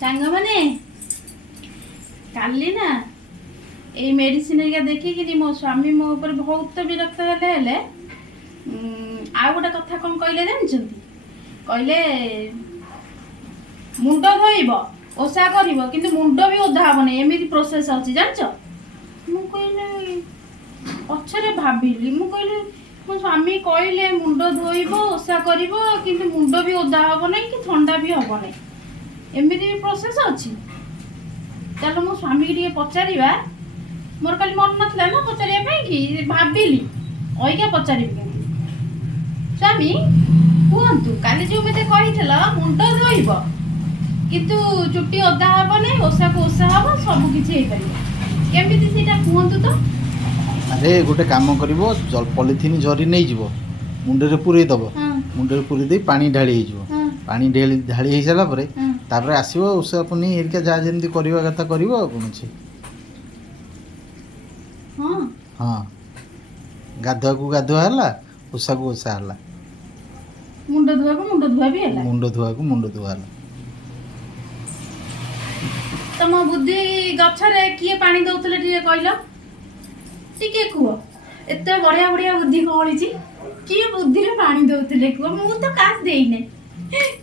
सांग माने काली ना ए मेडिसिन हेरिका देखिकी मो स्वामी मो ऊपर बहुत विरक्त हेले आ गोटे कथा कौन कहले जानछंती कहले मुंड धोइब ओसा करिब किंतु मुंड भी ओधा हबनी एमिति प्रोसेस अछि जानछ मु कहले पछरे भाबिली मु कहले मो स्वामी कहले मुंड धोइब ओसा करिब किंतु मुंड भी ओधा हबनी कि ठंडा भी हबनी एमिति प्रोसेस अछि चलो मो स्वामी के लिए पचारिबा मोर काली मन नथला ना पचारिया पई कि भाबिली ओइका पचारिबि केमति स्वामी कुहंतु काली जो मते कहितला मुंड धोइब किंतु चुट्टी ओदा हबो नै ओसा को ओसा हबो सब किछि हे परिबो केमति सेटा कुहंतु तो अरे गोटे काम करिवो पॉलिथिन झरी नै जिवो मुंडे रे पुरै दबो मुंडे रे पुरै दे पानी ढाली हे जिवो पानी ढाली हे साला परे तापर आसीबो ओसा पनी एरिका जा जेमति करिवा कथा करिवो कोन छै हां हां गाधुआ को गाधुआ हला ओसा को ओसा हला मुंड धुआ भी हला मुंड धुआ को मुंड धुआ हला तम बुद्धि गछरे किए पानी दउतले ठीक कहलो टिके कुह एते बढ़िया बढ़िया बुद्धि कहली छी किए बुद्धि रे पानी दउतले कुह मु तो कास देई नै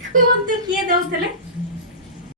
कुह तो किए दउतले